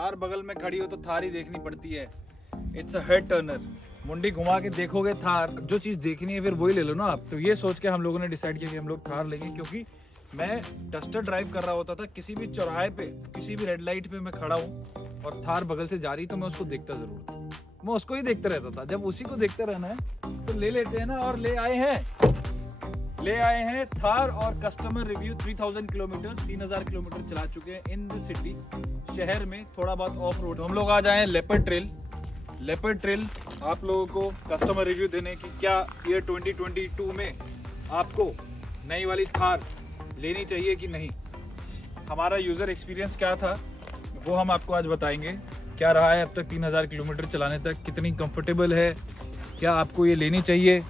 थार बगल में खड़ी हो तो थार ही देखनी पड़ती है। It's a head Turner. मुंडी घुमा के देखोगे थार, जो चीज देखनी है फिर वही ले लो ना आप। तो ये सोच के हम लोगों ने डिसाइड किया कि हम लोग थार लेंगे, क्योंकि मैं डस्टर ड्राइव कर रहा होता था, किसी भी चौराहे पे किसी भी रेड लाइट पे मैं खड़ा हूँ और थार बगल से जा रही तो मैं उसको देखता जरूर था, मैं उसको ही देखता रहता था। जब उसी को देखते रहना है तो ले लेते हैं ना। और ले आए हैं थार और कस्टमर रिव्यू। 3000 किलोमीटर 3000 किलोमीटर चला चुके हैं इन द सिटी, शहर में थोड़ा बहुत ऑफ रोड। हम लोग आ जाए लेपर्ड ट्रेल आप लोगों को कस्टमर रिव्यू देने की। क्या ईयर 2022 में आपको नई वाली थार लेनी चाहिए कि नहीं, हमारा यूजर एक्सपीरियंस क्या था वो हम आपको आज बताएंगे। क्या रहा है अब तक 3000 किलोमीटर चलाने तक, कितनी कंफर्टेबल है, क्या आपको ये लेनी चाहिए,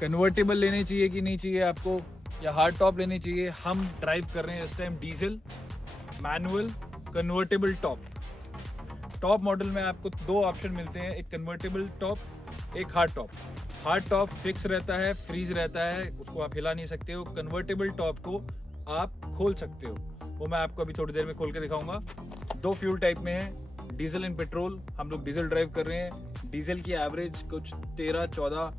कन्वर्टेबल लेनी चाहिए कि नहीं चाहिए आपको, या हार्ड टॉप लेनी चाहिए। हम ड्राइव कर रहे हैं इस time diesel, manual, convertible top model में आपको दो ऑप्शन मिलते हैं, एक कन्वर्टेबल टॉप, एक hard top. Hard top fix रहता है, फ्रीज रहता है, उसको आप हिला नहीं सकते हो। कन्वर्टेबल टॉप को आप खोल सकते हो, वो मैं आपको अभी थोड़ी देर में खोल के दिखाऊंगा। दो फ्यूल टाइप में है, डीजल एंड पेट्रोल। हम लोग डीजल ड्राइव कर रहे हैं। डीजल की एवरेज कुछ 13-14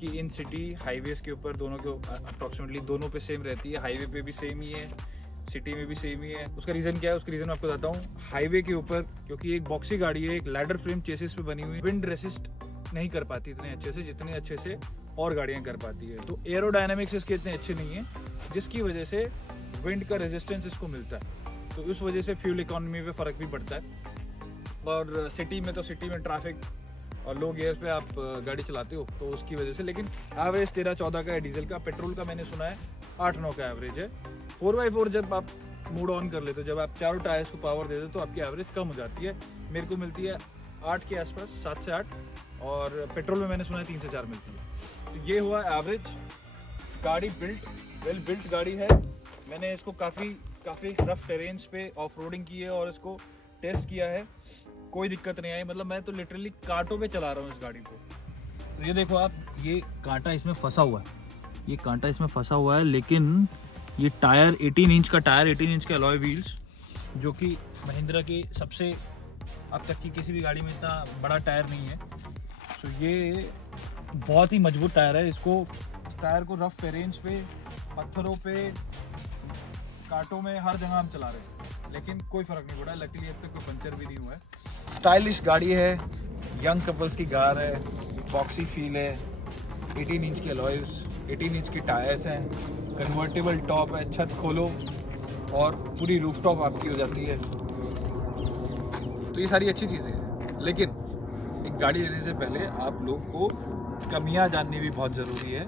की इन सिटी हाईवेज के ऊपर, दोनों के अप्रोक्सीमेटली दोनों पे सेम रहती है। हाईवे पे भी सेम ही है, सिटी में भी सेम ही है। उसका रीज़न क्या है, उसका रीज़न आपको बताता हूँ। हाईवे के ऊपर क्योंकि एक बॉक्सी गाड़ी है, एक लैडर फ्रेम चेसिस पे बनी हुई है, विंड रेसिस्ट नहीं कर पाती इतने अच्छे से जितने अच्छे से और गाड़ियाँ कर पाती है। तो एरोडायनामिक्स इसके इतने अच्छे नहीं है, जिसकी वजह से विंड का रेजिस्टेंस इसको मिलता है। तो उस वजह से फ्यूल इकोनॉमी पे फ़र्क भी पड़ता है। और सिटी में ट्रैफिक और लो गियर पे आप गाड़ी चलाते हो तो उसकी वजह से। लेकिन एवरेज 13-14 का है डीजल का। पेट्रोल का मैंने सुना है 8-9 का एवरेज है। 4x4 जब आप मूड ऑन कर लेते हो, जब आप चारों टायर्स को पावर दे दो तो आपकी एवरेज कम हो जाती है। मेरे को मिलती है 8 के आसपास, 7 से 8, और पेट्रोल में मैंने सुना है 3 से 4 मिलती है। तो ये हुआ एवरेज। गाड़ी वेल बिल्ट गाड़ी है। मैंने इसको काफ़ी रफ टेरेन्स पे ऑफ रोडिंग की है और इसको टेस्ट किया है, कोई दिक्कत नहीं आई। मतलब मैं तो लिटरली कांटों पे चला रहा हूँ इस गाड़ी को। तो ये देखो आप, ये कांटा इसमें फंसा हुआ है, लेकिन ये टायर 18 इंच का टायर, 18 इंच के अलॉय व्हील्स, जो कि महिंद्रा के सबसे अब तक की किसी भी गाड़ी में इतना बड़ा टायर नहीं है। तो ये बहुत ही मजबूत टायर है। टायर को रफ टेरेन्स पे, पत्थरों पे, कांटों में, हर जगह हम चला रहे हैं, लेकिन कोई फ़र्क नहीं पड़ा। लकीली अब तक कोई पंचर भी नहीं हुआ है। स्टाइलिश गाड़ी है, यंग कपल्स की कार है, बॉक्सी फील है, 18 इंच के अलॉयज, 18 इंच की टायर्स हैं, कन्वर्टेबल टॉप है, छत खोलो और पूरी रूफटॉप आपकी हो जाती है। तो ये सारी अच्छी चीज़ें हैं, लेकिन एक गाड़ी लेने से पहले आप लोग को कमियां जाननी भी बहुत ज़रूरी है,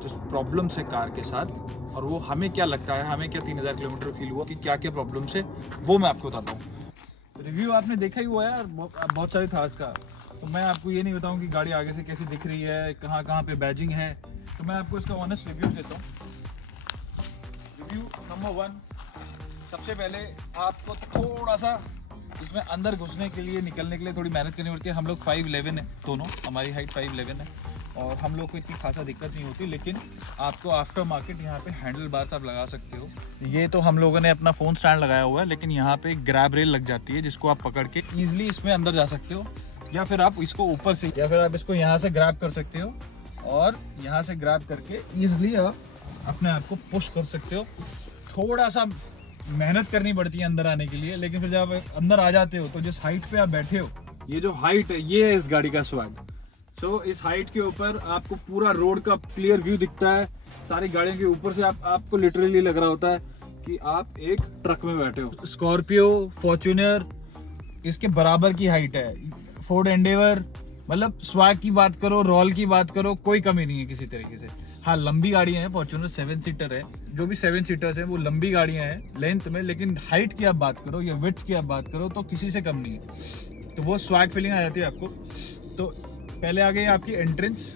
जो प्रॉब्लम्स है कार के साथ, और वो हमें क्या लगता है, हमें क्या 3000 किलोमीटर फील हुआ कि क्या क्या प्रॉब्लम्स है, वो मैं आपको बताता हूँ। रिव्यू आपने देखा ही हुआ है यार बहुत सारे थार्स का। तो मैं आपको ये नहीं बताऊँ कि गाड़ी आगे से कैसी दिख रही है, कहाँ पे बैजिंग है। तो मैं आपको इसका ऑनेस्ट रिव्यू देता हूँ। रिव्यू नंबर 1, सबसे पहले आपको थोड़ा सा इसमें अंदर घुसने के लिए, निकलने के लिए थोड़ी मेहनत करनी पड़ती है। हम लोग 5'11" है दोनों, हमारी हाइट 5'11" है और हम लोग को इतनी खासा दिक्कत नहीं होती। लेकिन आपको आफ्टर मार्केट यहाँ पे हैंडल बार्स आप लगा सकते हो। ये तो हम लोगों ने अपना फ़ोन स्टैंड लगाया हुआ है, लेकिन यहाँ पे ग्रैब रेल लग जाती है जिसको आप पकड़ के ईजिली इसमें अंदर जा सकते हो, या फिर आप इसको ऊपर से, या फिर आप इसको यहाँ से ग्रैब कर सकते हो और यहाँ से ग्रैब करके ईजिली आप अपने आप को पुश कर सकते हो। थोड़ा सा मेहनत करनी पड़ती है अंदर आने के लिए, लेकिन फिर जब आप अंदर आ जाते हो तो जिस हाइट पे आप बैठे हो, ये जो हाइट है, ये है इस गाड़ी का स्वैग। तो इस हाइट के ऊपर आपको पूरा रोड का क्लियर व्यू दिखता है। सारी गाड़ियों के ऊपर से आपको लिटरली लग रहा होता है कि आप एक ट्रक में बैठे हो। स्कॉर्पियो, फॉर्च्यूनर इसके बराबर की हाइट है। फोर्ड एंडेवर, मतलब स्वैग की बात करो, रोल की बात करो, कोई कमी नहीं है किसी तरीके से। हाँ, लंबी गाड़ियां हैं, फॉर्च्यूनर 7 सीटर है, जो भी 7 सीटर्स हैं वो लंबी गाड़ियां हैं लेंथ में, लेकिन हाइट की आप बात करो या विड्थ की आप बात करो तो किसी से कम नहीं है। तो वो स्वैग फीलिंग आ जाती है आपको। तो पहले आ गई आपकी एंट्रेंस।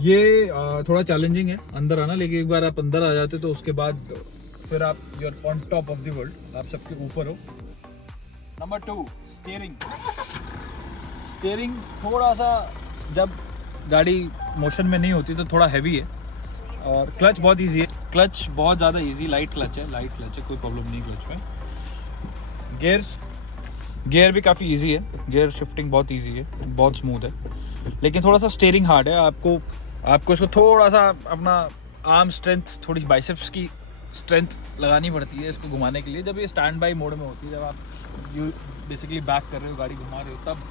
ये थोड़ा चैलेंजिंग है अंदर आना, लेकिन एक बार आप अंदर आ जाते तो उसके बाद फिर आप you're on top of the world, आप सबके ऊपर हो। नंबर 2, स्टीयरिंग थोड़ा सा, जब गाड़ी मोशन में नहीं होती तो थोड़ा हैवी है। और क्लच बहुत इजी है, क्लच बहुत ज़्यादा इजी, लाइट क्लच है, कोई प्रॉब्लम नहीं क्लच में। गियर भी काफ़ी इजी है, गियर शिफ्टिंग बहुत इजी है, बहुत स्मूथ है, लेकिन थोड़ा सा स्टीयरिंग हार्ड है। आपको इसको थोड़ा सा अपना आर्म स्ट्रेंथ, थोड़ी बाइसेप्स की स्ट्रेंथ लगानी पड़ती है इसको घुमाने के लिए, जब ये स्टैंड बाई मोड में होती है, जब आप यू बेसिकली बैक कर रहे हो, गाड़ी घुमा रहे हो तब,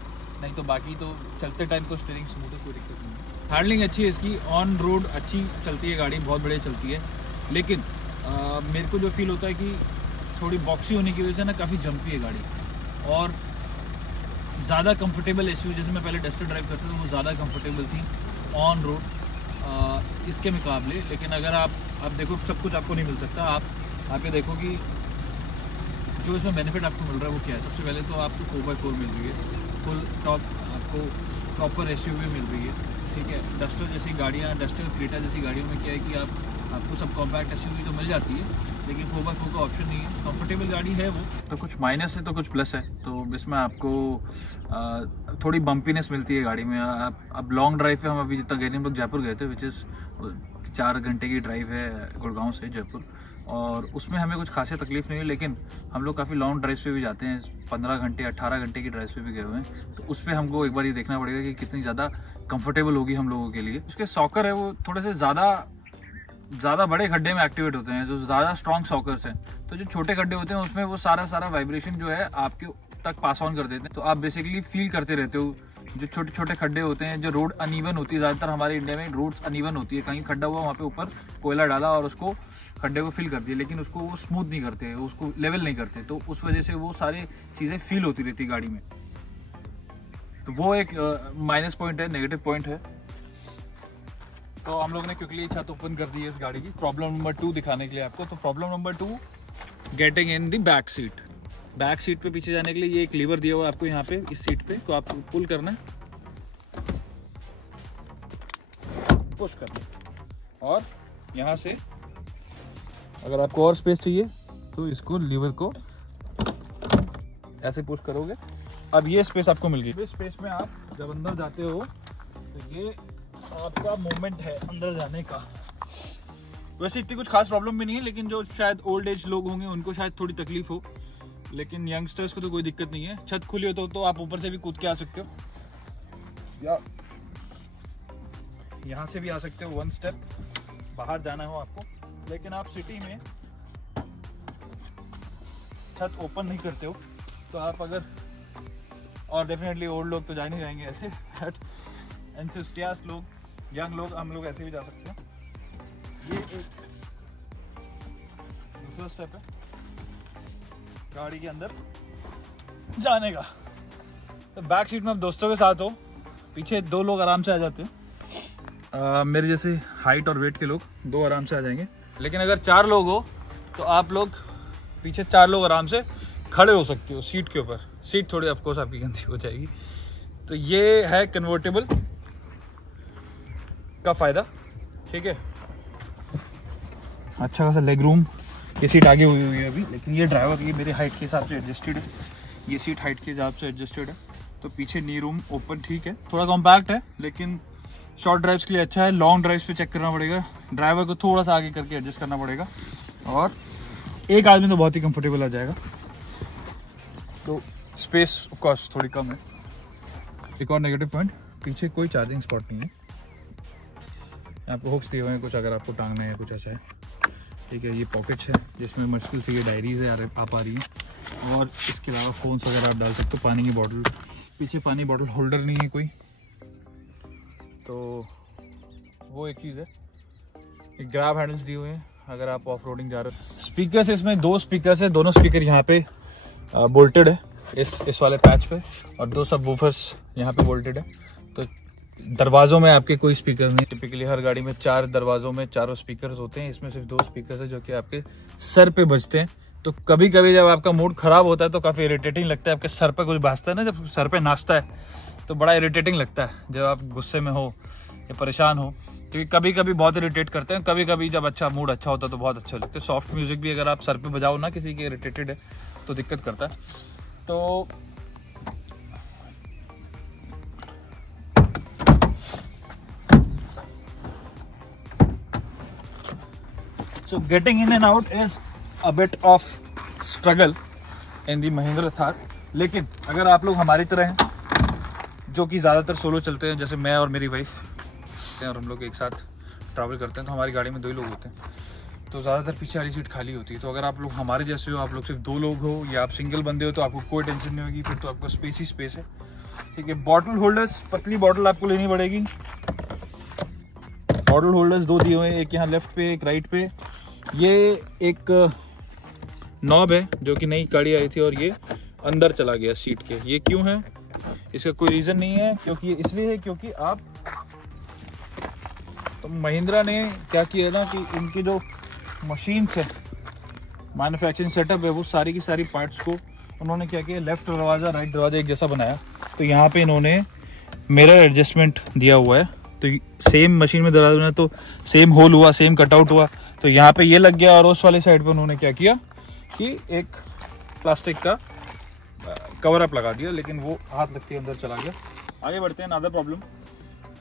नहीं तो बाकी तो चलते टाइम तो स्टीयरिंग स्मूथ है, कोई दिक्कत नहीं है। हैंडलिंग अच्छी है इसकी, ऑन रोड अच्छी चलती है गाड़ी, बहुत बढ़िया चलती है, लेकिन मेरे को जो फील होता है कि थोड़ी बॉक्सी होने की वजह से ना काफ़ी जंपी है गाड़ी, और ज़्यादा कंफर्टेबल एसयूवी, जैसे मैं पहले डस्टर ड्राइव करता था वो ज़्यादा कंफर्टेबल थी ऑन रोड इसके मुकाबले। लेकिन अगर आप देखो, सब कुछ आपको नहीं मिल सकता, आप आके देखो कि जो इसमें बेनिफिट आपको मिल रहा है वो क्या है। सबसे पहले तो आपको 4x4 मिल रही है, फुल टॉप आपको प्रॉपर एसयूवी मिल रही है, ठीक है। डस्टर जैसी गाड़ियाँ, डस्टर क्रेटा जैसी गाड़ियों में क्या है कि आपको सब कॉम्पैक्ट एसयूवी तो मिल जाती है, लेकिन 4x4 का ऑप्शन नहीं है। कंफर्टेबल गाड़ी है वो, तो कुछ माइनस है तो कुछ प्लस है। तो इसमें आपको थोड़ी बम्पीनेस मिलती है गाड़ी में। अब लॉन्ग ड्राइव पे हम अभी जितना गए थे, हम लोग जयपुर गए थे, विच इज़ 4 घंटे की ड्राइव है गुड़गांव से जयपुर, और उसमें हमें कुछ खासी तकलीफ नहीं हुई। लेकिन हम लोग काफ़ी लॉन्ग ड्राइव पे भी जाते हैं, 15 घंटे 18 घंटे की ड्राइव पे भी गए हुए हैं, तो उस पर हमको एक बार ये देखना पड़ेगा कि कितनी ज़्यादा कंफर्टेबल होगी हम लोगों के लिए। उसके सॉकर है वो थोड़े से ज़्यादा बड़े खड्डे में एक्टिवेट होते हैं, जो ज़्यादा स्ट्रॉन्ग सॉकर्स हैं। तो जो छोटे खड्डे होते हैं उसमें वो सारा वाइब्रेशन जो है आपके तक पास ऑन कर देते हैं, तो आप बेसिकली फील करते रहते हो। जो छोटे छोटे खड्डे होते हैं, जो रोड अनइवन होती है, ज़्यादातर हमारे इंडिया में रोड्स अनइवन होती है, कहीं खड्डा हुआ वहाँ पे ऊपर कोयला डाला और उसको खड्डे को फिल कर दिया, लेकिन उसको वो स्मूथ नहीं करते, उसको लेवल नहीं करते, तो उस वजह से वो सारी चीज़ें फील होती रहती गाड़ी में। तो वो एक माइनस पॉइंट है, नेगेटिव पॉइंट है। तो हम लोग ने क्विकली छत ओपन कर दी है इस गाड़ी की, प्रॉब्लम नंबर 2 दिखाने के लिए आपको। तो problem number 2, getting in the back seat. Back seat पे पीछे जाने के लिए ये एक लीवर दिया हुआ है आपको यहाँ पे, इस सीट पे, तो आपको पुल करना है, पुश करना है, और यहाँ से अगर आपको और स्पेस चाहिए तो इसको लीवर को ऐसे पुश करोगे, अब ये स्पेस आपको मिल गई। इस स्पेस में आप जब अंदर जाते हो तो ये आपका मूवमेंट है अंदर जाने का। वैसे इतनी कुछ खास प्रॉब्लम भी नहीं है, लेकिन जो शायद ओल्ड एज लोग होंगे उनको शायद थोड़ी तकलीफ हो, लेकिन यंगस्टर्स को तो कोई दिक्कत नहीं है। छत खुली हो तो आप ऊपर से भी कूद के आ सकते हो, या यहाँ से भी आ सकते हो, 1 स्टेप बाहर जाना हो आपको। लेकिन आप सिटी में छत ओपन नहीं करते हो, तो आप अगर, और डेफिनेटली ओल्ड लोग तो जा नहीं जाएंगे ऐसे, बट एंथुसियास्ट लोग, यंग लोग, हम लोग ऐसे भी जा सकते हैं। ये एक दूसरा स्टेप है गाड़ी के अंदर जाने का। तो बैक सीट में आप दोस्तों के साथ हो, पीछे 2 लोग आराम से आ जाते हैं, मेरे जैसे हाइट और वेट के लोग 2 आराम से आ जाएंगे। लेकिन अगर 4 लोग हो तो आप लोग पीछे 4 लोग आराम से खड़े हो सकते हो सीट के ऊपर। सीट थोड़ी ऑफकोर्स आपकी गंदी हो जाएगी। तो ये है कन्वर्टेबल का फ़ायदा, ठीक है। अच्छा खासा लेग रूम, ये सीट आगे हुई है अभी, लेकिन ये ड्राइवर की मेरे हाइट के हिसाब से एडजस्टेड है, ये सीट हाइट के हिसाब से एडजस्टेड है। तो पीछे नी रूम ओपन, ठीक है, थोड़ा कॉम्पैक्ट है, लेकिन शॉर्ट ड्राइव्स के लिए अच्छा है। लॉन्ग ड्राइव्स पे चेक करना पड़ेगा, ड्राइवर को थोड़ा सा आगे करके एडजस्ट करना पड़ेगा, और एक आदमी तो बहुत ही कंफर्टेबल आ जाएगा। तो स्पेस ऑफ कोर्स थोड़ी कम है। एक और नेगेटिव पॉइंट, पीछे कोई चार्जिंग स्पॉट नहीं है। आपको हुक्स दिए हुए हैं कुछ, अगर आपको टांगना है कुछ ऐसा है, ठीक है। ये पॉकेट्स है जिसमें मुश्किल से ये डायरीज है आ पा रही है, और इसके अलावा फ़ोन्स वगैरह आप डाल सकते हो, पानी की बॉटल, पीछे पानी बॉटल होल्डर नहीं है कोई, तो वो एक चीज़ है। एक ग्रैब हैंडल्स दिए हुए हैं अगर आप ऑफ रोडिंग जा रहे हो। स्पीकर्स इसमें 2 स्पीकर्स है, दोनों स्पीकर यहाँ पे बोल्टेड है इस वाले पैच पे, और 2 सब वूफर्स यहाँ पे बोल्टेड है। तो दरवाज़ों में आपके कोई स्पीकर नहीं। टिपिकली हर गाड़ी में 4 दरवाज़ों में 4 स्पीकर्स होते हैं, इसमें सिर्फ 2 स्पीकर्स है जो कि आपके सर पे बजते हैं। तो कभी कभी जब आपका मूड ख़राब होता है तो काफ़ी इरिटेटिंग लगता है, आपके सर पे कुछ बाजता है ना, जब सर पे नाचता है तो बड़ा इरिटेटिंग लगता है जब आप गुस्से में हो या परेशान हो, क्योंकि कभी कभी बहुत इरिटेट करते हैं, कभी कभी जब अच्छा मूड अच्छा होता है तो बहुत अच्छा लगता है। सॉफ्ट म्यूजिक भी अगर आप सर पे बजाओ ना, किसी के इरिटेटेड है तो दिक्कत करता है। तो So getting in and out is a bit of struggle in the Mahindra Thar, लेकिन अगर आप लोग हमारी तरह हैं जो कि ज़्यादातर सोलो चलते हैं, जैसे मैं और मेरी वाइफ और हम लोग एक साथ ट्रैवल करते हैं, तो हमारी गाड़ी में 2 ही लोग होते हैं, तो ज़्यादातर पीछे वाली सीट खाली होती है। तो अगर आप लोग हमारे जैसे हो, आप लोग सिर्फ 2 लोग हो या आप सिंगल बंदे हो, तो आपको कोई टेंशन नहीं होगी, फिर तो आपको स्पेस ही स्पेस है। ठीक है, बॉटल होल्डर्स, पतली बॉटल आपको लेनी पड़ेगी। बॉटल होल्डर्स 2 दिए हुए हैं, एक यहाँ लेफ्ट पे, एक राइट पे। ये एक नॉब है जो कि नई गाड़ी आई थी और ये अंदर चला गया सीट के। ये क्यों है, इसका कोई रीज़न नहीं है, क्योंकि ये इसलिए है क्योंकि आप तो महिंद्रा ने क्या किया ना कि इनकी जो मशीन्स है, मैन्युफैक्चरिंग सेटअप है, वो सारी की सारी पार्ट्स को उन्होंने क्या किया, लेफ्ट दरवाज़ा राइट दरवाज़ा एक जैसा बनाया। तो यहाँ पे इन्होंने मिरर एडजस्टमेंट दिया हुआ है, तो सेम मशीन में दरवाजा बना तो सेम होल हुआ, सेम कटआउट हुआ, तो यहाँ पे ये लग गया। और उस वाली साइड पे उन्होंने क्या किया कि एक प्लास्टिक का कवर अप लगा दिया, लेकिन वो हाथ लगते अंदर चला गया। आगे बढ़ते हैं।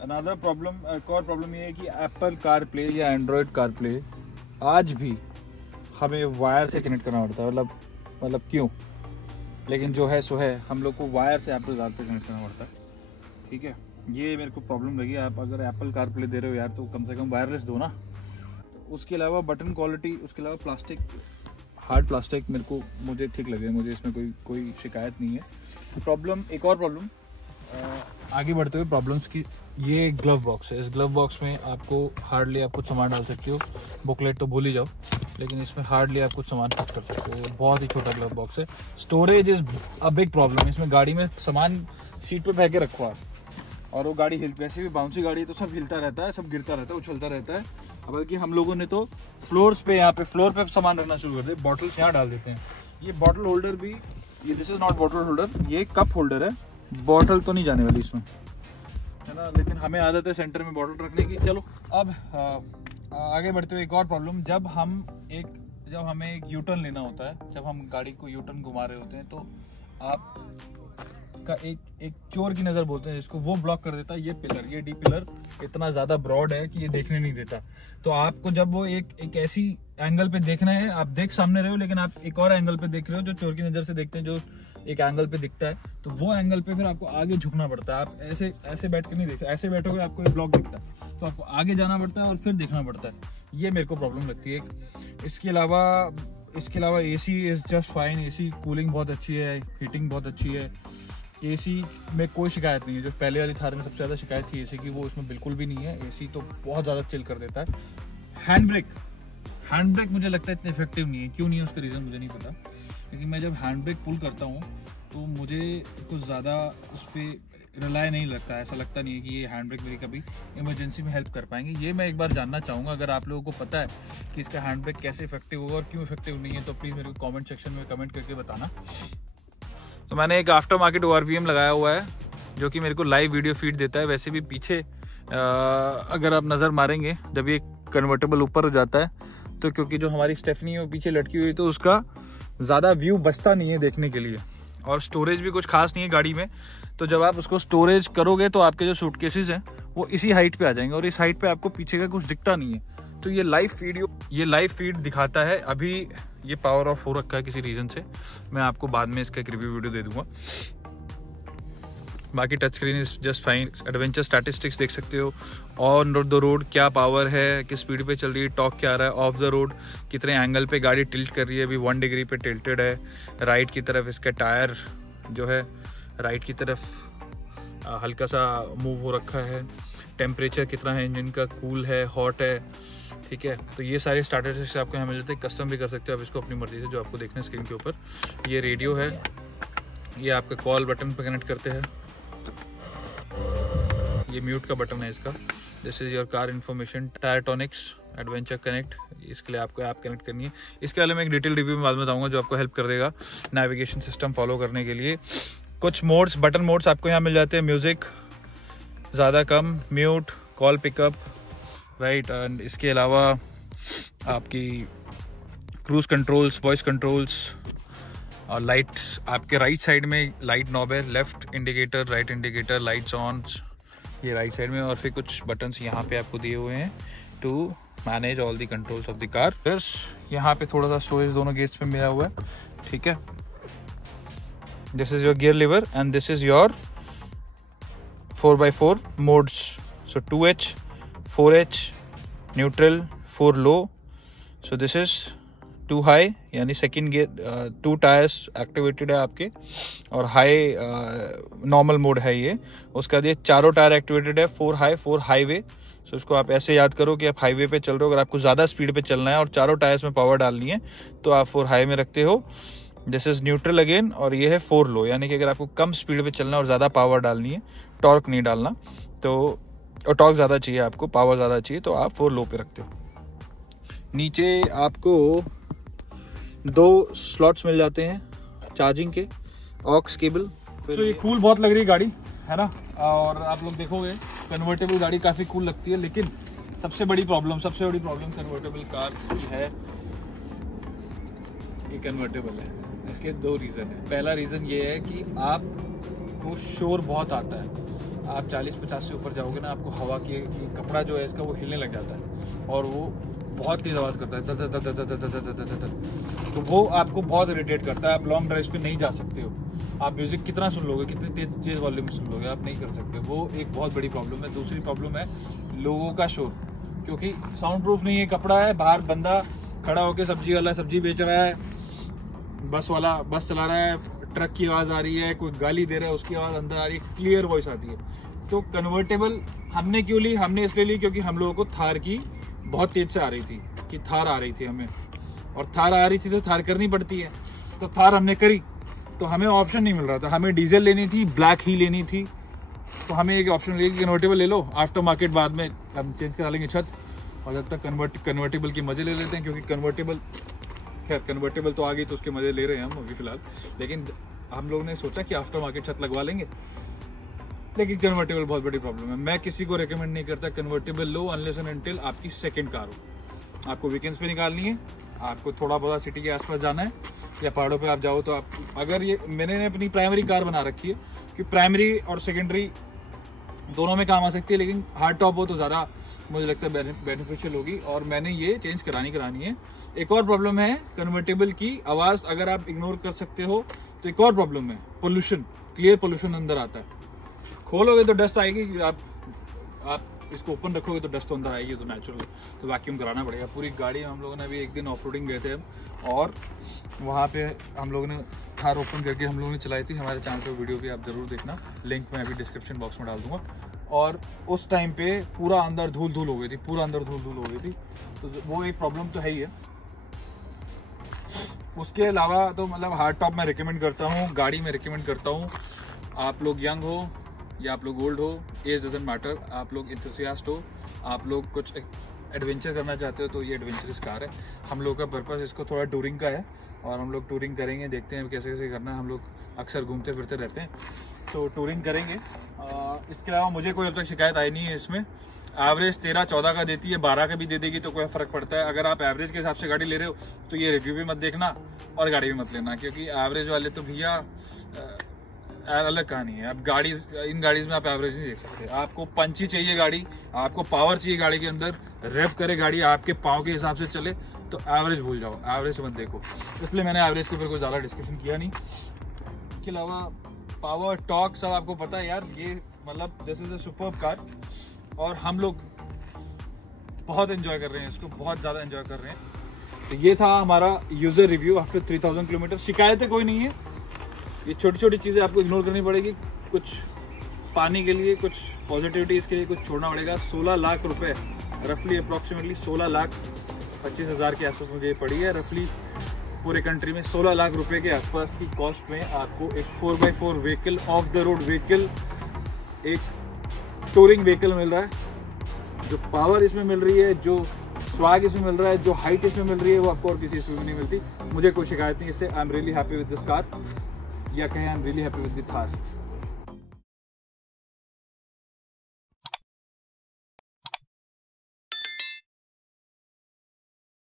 अनदर प्रॉब्लम एक और प्रॉब्लम ये है कि एप्पल कार प्ले या एंड्रॉयड कार प्ले आज भी हमें वायर से कनेक्ट करना पड़ता है। मतलब क्यों, लेकिन जो है सो है, हम लोग को वायर से एप्पल कार पे कनेक्ट करना पड़ता है। ठीक है, ये मेरे को प्रॉब्लम लगी। आप अगर एप्पल कार प्ले दे रहे हो यार, तो कम से कम वायरलेस दो ना। उसके अलावा बटन क्वालिटी, उसके अलावा प्लास्टिक, हार्ड प्लास्टिक मुझे ठीक लगे, मुझे इसमें कोई शिकायत नहीं है। एक और प्रॉब्लम आगे बढ़ते हुए प्रॉब्लम्स की, ये ग्लव बॉक्स है। इस ग्लव बॉक्स में आपको हार्डली आप कुछ सामान डाल सकते हो, बुकलेट तो भूल ही जाओ, लेकिन इसमें हार्डली आप कुछ सामान फिट कर सकते हो। बहुत ही छोटा ग्लव बॉक्स है। Storage is a big problem. इसमें गाड़ी में सामान सीट पे फेंके रखो आप, और वो गाड़ी वैसे भी बाउंसी गाड़ी है, तो सब हिलता रहता है, सब गिरता रहता है, उछलता रहता है। बल्कि हम लोगों ने तो फ्लोर पे सामान रखना शुरू कर दिया, बॉटल्स यहाँ डाल देते हैं। ये बॉटल होल्डर भी, ये this is not bottle holder, ये कप होल्डर है। बॉटल तो नहीं जाने वाली इसमें, है ना, लेकिन हमें आदत है सेंटर में बॉटल रखने की। चलो अब आगे बढ़ते हुए एक और प्रॉब्लम, जब हमें एक यू टर्न लेना होता है, जब हम गाड़ी को यू टर्न घुमा रहे होते हैं, तो आप का एक चोर की नज़र बोलते हैं जिसको, वो ब्लॉक कर देता है। ये डी पिलर इतना ज़्यादा ब्रॉड है कि ये देखने नहीं देता। तो आपको जब वो एक ऐसी एंगल पे देखना है, आप देख सामने रहे हो, लेकिन आप एक और एंगल पे देख रहे हो जो चोर की नज़र से देखते हैं, जो एक एंगल पे दिखता है, तो वो एंगल पे फिर आपको आगे झुकना पड़ता है। आप ऐसे बैठ के नहीं देख सकते, ऐसे बैठोगे आपको एक ब्लॉक दिखता है, तो आपको आगे जाना पड़ता है और फिर देखना पड़ता है। ये मेरे को प्रॉब्लम लगती है। इसके अलावा AC is just fine. AC cooling बहुत अच्छी है, हीटिंग बहुत अच्छी है। AC में कोई शिकायत नहीं है। जो पहले वाली थार में सबसे ज़्यादा शिकायत थी AC की, वो इसमें बिल्कुल भी नहीं है। AC तो बहुत ज़्यादा चिल कर देता है। हैंड ब्रेक मुझे लगता है इतना इफेक्टिव नहीं है। क्यों नहीं है उसका रीज़न मुझे नहीं पता, लेकिन मैं जब हैंड ब्रेक पुल करता हूँ तो मुझे कुछ ज़्यादा उस पर रिलाय नहीं लगता। ऐसा लगता नहीं है कि ये हैंड ब्रेक मेरी कभी इमरजेंसी में हेल्प कर पाएंगे। ये मैं एक बार जानना चाहूँगा, अगर आप लोगों को पता है कि इसका हैंड ब्रेक कैसे इफेक्टिव होगा और क्यों इफेक्टिव नहीं है, तो प्लीज़ मेरे को कमेंट सेक्शन में कमेंट करके बताना। तो मैंने एक आफ्टर मार्केट ORVM लगाया हुआ है, जो कि मेरे को लाइव वीडियो फीड देता है। वैसे भी पीछे अगर आप नज़र मारेंगे, जब ये कन्वर्टेबल ऊपर हो जाता है, तो क्योंकि जो हमारी स्टेफनी है वो पीछे लटकी हुई, तो उसका ज़्यादा व्यू बचता नहीं है देखने के लिए, और स्टोरेज भी कुछ खास नहीं है गाड़ी में। तो जब आप उसको स्टोरेज करोगे तो आपके जो सूटकेसेस हैं वो इसी हाइट पे आ जाएंगे, और इस हाइट पे आपको पीछे का कुछ दिखता नहीं है। तो ये लाइव फीड दिखाता है। अभी ये पावर ऑफ हो रखा है किसी रीज़न से, मैं आपको बाद में इसका एक रिव्यू वीडियो दे दूंगा। बाकी touch screen is just fine. Adventure statistics देख सकते हो, ऑन द रोड क्या पावर है, किस स्पीड पे चल रही है, टॉर्क क्या आ रहा है, ऑफ द रोड कितने एंगल पे गाड़ी टिल्ट कर रही है। अभी 1 डिग्री पे टिल्टेड है, राइट की तरफ इसका टायर जो है राइट की तरफ हल्का सा मूव हो रखा है। टेम्परेचर कितना है इंजन का, कूल है, हॉट है, ठीक है। तो ये सारे स्टैटिस्टिक्स आपको यहाँ मिल जाते हैं। कस्टम भी कर सकते हो आप इसको अपनी मर्जी से, जो आपको देखना है स्क्रीन के ऊपर। ये रेडियो है, ये आपका कॉल बटन पर कनेक्ट करते हैं। ये म्यूट का बटन है इसका। This is your car information. Tyre tonics, adventure connect, इसके लिए आपको ऐप कनेक्ट करनी है। इसके बारे में एक डिटेल रिव्यू में बाद में बताऊंगा, जो आपको हेल्प कर देगा नेविगेशन सिस्टम फॉलो करने के लिए। कुछ मोड्स, बटन मोड्स आपको यहाँ मिल जाते हैं। म्यूजिक, ज़्यादा कम, mute, call pickup, right. And इसके अलावा आपकी क्रूज कंट्रोल्स, वॉइस कंट्रोल्स, और लाइट्स। आपके राइट साइड में लाइट नॉब है, left indicator, right indicator, lights on, ये राइट साइड में। और फिर कुछ बटन्स यहाँ पे आपको दिए हुए हैं to manage all the controls of the car. फिर यहाँ पे थोड़ा सा स्टोरेज दोनों गेट्स पे मिला हुआ है, ठीक है। This is your gear lever and this is your 4x4 modes. So 2H, 4H, neutral, 4 low. So this is 2 high यानी सेकेंड गियर, 2 टायर्स एक्टिवेटेड है आपके और हाई नॉर्मल मोड है ये। उसके बाद ये चारों टायर एक्टिवेटेड है, 4 हाई 4 हाईवे। सो इसको आप ऐसे याद करो कि आप हाईवे पे चल रहे हो, अगर आपको ज़्यादा स्पीड पे चलना है और चारों टायर्स में पावर डालनी है तो आप 4 हाई में रखते हो। दिस इज न्यूट्रल अगेन और ये है 4 लो, यानी कि अगर आपको कम स्पीड पे चलना है और ज़्यादा पावर डालनी है, टॉर्क नहीं डालना, तो और टॉर्क ज़्यादा चाहिए आपको, पावर ज़्यादा चाहिए, तो आप 4 लो पे रखते हो। नीचे आपको 2 स्लॉट्स मिल जाते हैं चार्जिंग के, ऑक्स केबल। तो ये कूल बहुत लग रही है गाड़ी, है ना, और आप लोग देखोगे कन्वर्टेबल गाड़ी काफ़ी कूल लगती है, लेकिन सबसे बड़ी प्रॉब्लम कन्वर्टेबल कार की है, ये कन्वर्टेबल है। इसके 2 रीज़न है। पहला रीज़न ये है कि आपको शोर बहुत आता है। आप 40-50 से ऊपर जाओगे ना, आपको हवा की कपड़ा जो है इसका वो हिलने लग जाता है और वो बहुत तेज आवाज़ करता है, तो वो आपको बहुत इरिटेट करता है। आप लॉन्ग ड्राइव पे नहीं जा सकते हो। आप म्यूज़िक कितना सुन लोगे, कितनी तेज वॉल्यूम में सुन लोगे, आप नहीं कर सकते। वो एक बहुत बड़ी प्रॉब्लम है। दूसरी प्रॉब्लम है लोगों का शोर, क्योंकि साउंड प्रूफ नहीं है कपड़ा है, बाहर बंदा खड़ा होकर सब्जी वाला सब्जी बेच रहा है, बस वाला बस चला रहा है, ट्रक की आवाज़ आ रही है, कोई गाली दे रहा है उसकी आवाज़ अंदर आ रही है, क्लियर वॉइस आती है। तो कन्वर्टेबल हमने क्यों ली? हमने इसलिए ली क्योंकि हम लोगों को थार की बहुत तेज से आ रही थी, कि थार आ रही थी हमें, और थार आ रही थी तो थार करनी पड़ती है, तो थार हमने करी। तो हमें ऑप्शन नहीं मिल रहा था, हमें डीजल लेनी थी, ब्लैक ही लेनी थी, तो हमें एक ऑप्शन लिया कि कन्वर्टेबल ले लो, आफ्टर मार्केट बाद में हम चेंज करा लेंगे छत, और जब तक कन्वर्टेबल के मज़े ले लेते हैं, क्योंकि कन्वर्टेबल तो आ गई तो उसके मज़े ले रहे हैं हम अभी फिलहाल। लेकिन हम लोगों ने सोचा कि आफ्टर मार्केट छत लगवा लेंगे, लेकिन कन्वर्टेबल बहुत बड़ी प्रॉब्लम है। मैं किसी को रेकमेंड नहीं करता convertible low unless and until आपकी सेकंड कार हो, आपको वीकेंड्स पे निकालनी है, आपको थोड़ा बहुत सिटी के आसपास जाना है या पहाड़ों पे आप जाओ, तो आप अगर ये मैंने अपनी प्राइमरी कार बना रखी है कि प्राइमरी और सेकेंडरी दोनों में काम आ सकती है, लेकिन हार्ड टॉप हो तो ज़्यादा मुझे लगता है बेनिफिशियल होगी, और मैंने ये चेंज करानी है। एक और प्रॉब्लम है कन्वर्टेबल की आवाज़, अगर आप इग्नोर कर सकते हो तो एक और प्रॉब्लम है पोल्यूशन, क्लियर पोल्यूशन अंदर आता है। खोलोगे तो डस्ट आएगी, आप इसको ओपन रखोगे तो डस्ट तो अंदर आएगी, तो नेचुरल, तो वैक्यूम कराना पड़ेगा पूरी गाड़ी। हम लोगों ने अभी एक दिन ऑफ रोडिंग गए थे और वहाँ पे हम लोगों ने थार ओपन करके हम लोगों ने चलाई थी। हमारे चैनल पे वीडियो भी आप ज़रूर देखना, लिंक मैं अभी डिस्क्रिप्शन बॉक्स में डाल दूँगा। और उस टाइम पे पूरा अंदर धूल हो गई थी, तो वो एक प्रॉब्लम तो है ही है। उसके अलावा तो मतलब हार्ड टॉप मैं रिकमेंड करता हूँ, गाड़ी में रिकमेंड करता हूँ। आप लोग यंग हो या आप लोग ओल्ड हो, एज डजंट मैटर, आप लोग एंथुसियास्ट हो, आप लोग कुछ एडवेंचर करना चाहते हो, तो ये एडवेंचरस कार है। हम लोग का पर्पस इसको थोड़ा टूरिंग का है और हम लोग टूरिंग करेंगे, देखते हैं कैसे कैसे करना है। हम लोग अक्सर घूमते फिरते रहते हैं, तो टूरिंग करेंगे। इसके अलावा मुझे कोई अब तक शिकायत आई नहीं है इसमें। एवरेज 13-14 का देती है, 12 का भी दे देगी तो कोई फ़र्क पड़ता है। अगर आप एवरेज के हिसाब से गाड़ी ले रहे हो तो ये रिव्यू भी मत देखना और गाड़ी भी मत लेना, क्योंकि एवरेज वाले तो भैया अलग कहानी है। अब इन गाड़ीज में आप एवरेज नहीं देख सकते। आपको पंची चाहिए गाड़ी, आपको पावर चाहिए गाड़ी के अंदर, रेव करे गाड़ी, आपके पाँव के हिसाब से चले, तो एवरेज भूल जाओ, एवरेज मत देखो। इसलिए मैंने एवरेज के ऊपर कोई ज़्यादा डिस्कशन किया नहीं। इसके अलावा पावर टॉर्क सब आपको पता है यार, ये मतलब this is a superb car, और हम लोग बहुत एंजॉय कर रहे हैं इसको, बहुत ज़्यादा एंजॉय कर रहे हैं। तो ये था हमारा यूज़र रिव्यू आफ्टर 3000 किलोमीटर। शिकायतें कोई नहीं है, ये छोटी छोटी चीज़ें आपको इग्नोर करनी पड़ेगी, कुछ पाने के लिए, कुछ पॉजिटिविटी इसके लिए कुछ छोड़ना पड़ेगा। 16 लाख रुपए रफली, अप्रॉक्सीमेटली 16,25,000 के आसपास मुझे ये पड़ी है। रफली पूरे कंट्री में 16 लाख रुपए के आसपास की कॉस्ट में आपको एक 4x4 vehicle, of the road vehicle, एक टूरिंग व्हीकल मिल रहा है। जो पावर इसमें मिल रही है, जो स्वाग इसमें मिल रहा है, जो हाइट इसमें मिल रही है, वो आपको और किसी इसमें नहीं मिलती। मुझे कोई शिकायत नहीं इससे। I am really happy with this car, या कहें I am really happy with the Thar.